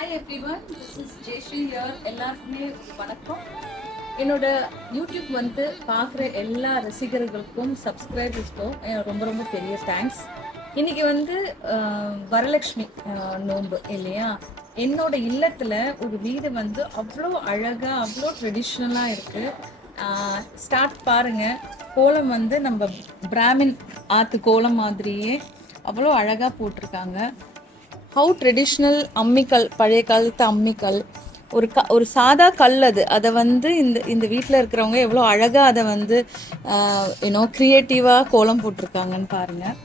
Hi everyone, this is Jayashree here. எல்லாருக்குமே வணக்கம். என்னோட யூடியூப் வந்து பார்க்குற எல்லா ரசிகர்களுக்கும் சப்ஸ்கிரைபர்ஸ்க்கும் ரொம்ப ரொம்ப பெரிய தேங்க்ஸ். இன்னைக்கு வந்து வரலட்சுமி நோன்பு இல்லையா? என்னோட இல்லத்தில் ஒரு வீடு வந்து அவ்வளோ அழகாக அவ்வளோ ட்ரெடிஷ்னலாக இருக்குது. ஸ்டார்ட் பாருங்கள். கோலம் வந்து நம்ம பிராமின் ஆற்று கோலம் மாதிரியே அவ்வளோ அழகாக போட்டிருக்காங்க. ஹவு ட்ரெடிஷ்னல் அம்மிக்கல், பழைய காலத்து அம்மிக்கல், ஒரு சாதா கல் அதை வந்து இந்த வீட்டில் இருக்கிறவங்க எவ்வளோ அழகாக அதை வந்து க்ரியேட்டிவாக கோலம் போட்டிருக்காங்கன்னு பாருங்கள்.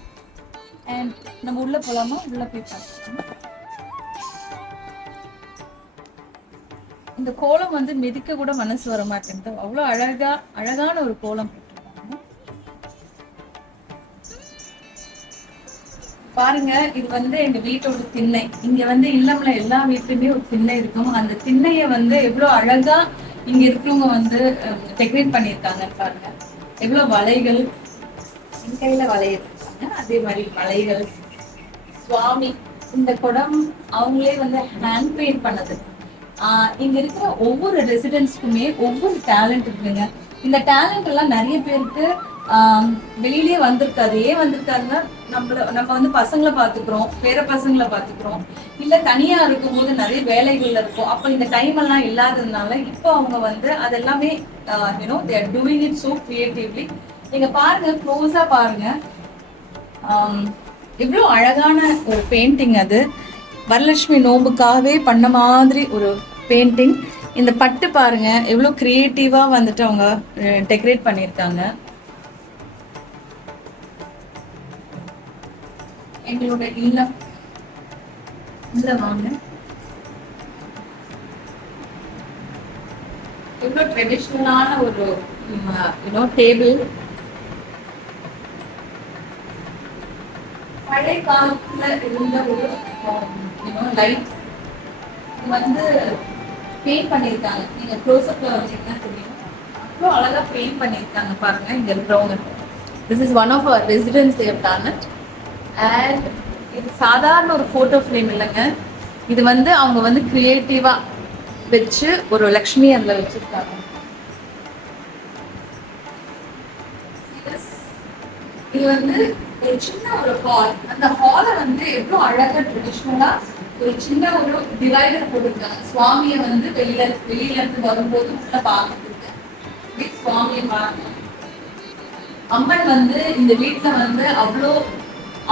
அண்ட் நம்ம உள்ளே போகலாமா? உள்ளே போய் பார்க்கலாம். இந்த கோலம் வந்து மிதிக்க கூட மனசு வர மாட்டேங்குது, அவ்வளோ அழகான ஒரு கோலம் பாருங்க. இது வந்து எங்க வீட்டோட திண்ணை. இங்க வந்து இல்லம்ல எல்லா வீட்லயுமே ஒரு திண்ணை இருக்கும். அந்த திண்ணைய வந்து எவ்வளவு அழகா இங்க இருக்கிறவங்க வந்து டெக்கரேட் பண்ணியிருக்காங்கன்னு பாருங்க. எவ்வளவு வளைகள், என் கையில வளையிருக்காங்க, அதே மாதிரி வளைகள். சுவாமி இந்த குடம் அவங்களே வந்து ஹேண்ட் பெயிண்ட் பண்ணது. இங்க இருக்கிற ஒவ்வொரு ரெசிடென்ட்ஸ்க்குமே ஒவ்வொரு டேலண்ட் இருக்குங்க. இந்த டேலண்ட் எல்லாம் நிறைய பேருக்கு வெளியிலேயே வந்திருக்காது. ஏன் வந்திருக்காருன்னா, நம்ம வந்து பசங்களை பார்த்துக்கிறோம், பேர பசங்களை பார்த்துக்கிறோம், இல்ல தனியா இருக்கும் போது நிறைய வேலைகள்ல இருக்கும். அப்ப இந்த டைம் எல்லாம் இல்லாததுனால இப்போ அவங்க வந்து அதெல்லாமே they are doing it so creatively. நீங்க பாருங்க, க்ளோஸா பாருங்க, இவ்வளவு அழகான ஒரு பெயிண்டிங். அது வரலட்சுமி நோம்புக்காகவே பண்ண மாதிரி ஒரு பெயிண்டிங். இந்த பட்டு பாருங்க, எவ்வளவு கிரியேட்டிவா வந்துட்டு அவங்க டெக்கரேட் பண்ணியிருக்காங்க. எங்களோட இல்லம் உள்ள வாங்க. எவ்வளவு ட்ரெடிஷ்னலான ஒரு டேபிள். பழைய காலத்துல இருந்த ஒரு லைட் வந்து பெயிண்ட் பண்ணியிருக்காங்க. நீங்க க்ளோஸ்அப்ல வச்சீங்கன்னா தெரியும், அவ்வளோ அழகா பெயிண்ட் பண்ணியிருக்காங்க பாருங்க. இங்க இருக்கிறவங்க, this is one of our residents, they have done it. And இது சாதாரண ஒரு ஃபோட்டோ ஃப்ரேம் இல்லைங்க. இது வந்து அவங்க வந்து கிரியேட்டிவா வச்சு ஒரு லக்ஷ்மி அதில் வச்சிருக்காங்க. இது வந்து ஒரு சின்ன ஒரு ஹால். அந்த ஹாலை வந்து எவ்வளோ அழகா ட்ரெடிஷ்னலா ஒரு சின்ன ஒரு டிவைடர் போட்டிருக்காங்க. சுவாமியை வந்து வெளியில இருந்து வரும்போது உள்ள பார்த்துட்டு சுவாமியை பார்க்கணும். அம்மன் வந்து இந்த வீட்டுல வந்து அவ்வளோ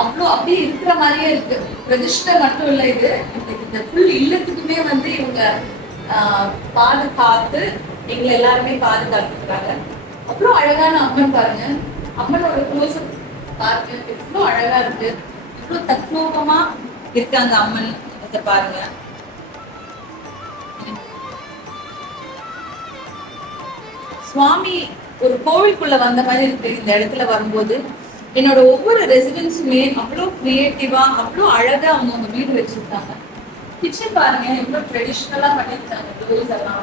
அப்படியே இருக்கிற மாதிரியே இருக்கு. பிரதிஷ்டை மட்டும் இல்லை, இது இந்த ஃபுல் இல்லத்துக்குமே வந்து இவங்க பாதுகாத்து எங்களை எல்லாருமே பாதுகாத்துக்கிறாங்க. அவ்வளோ அழகான அம்மன் பாருங்க. அம்மனோட க்ளோஸ் பாருங்க, எவ்வளோ அழகா இருக்கு, எவ்வளோ தத்ரூபமா இருக்காங்க அம்மன். இதை பாருங்க. சுவாமி ஒரு கோவிலுக்குள்ள வந்த மாதிரி இருக்கு இந்த இடத்துல வரும்போது. என்னோட ஒவ்வொரு ரெசிடென்ஸுமே அவ்வளோ கிரியேட்டிவா அவ்வளோ அழகா அவங்க வீடு வச்சிருக்காங்க. கிச்சன் பாருங்க, எவ்வளோ ட்ரெடிஷ்னலா பண்ணியிருக்காங்க. டோர்ஸ் எல்லாம்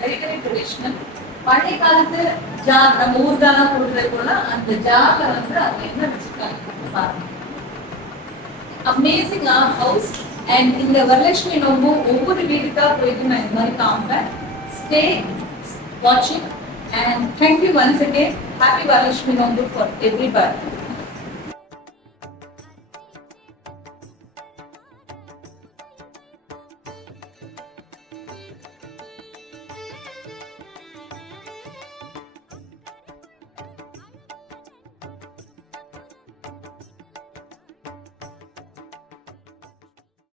வெரி வெரி ட்ரெடிஷ்னல். பழைய காலத்து ஜார், நம்ம ஊர்காலாம் கொடுக்குறது போல அந்த ஜார்ல வந்து அவங்க என்ன வச்சிருக்காங்க பாருங்க. Amazing house. அண்ட் இந்த வரலட்சுமி நோம்பு ஒவ்வொரு வீட்டுக்கா போயிட்டு நான் இந்த மாதிரி காமிப்பேன். ஸ்டே வாட்சிங் and thank you once again. Happy Varalakshmi Nondu for everybody.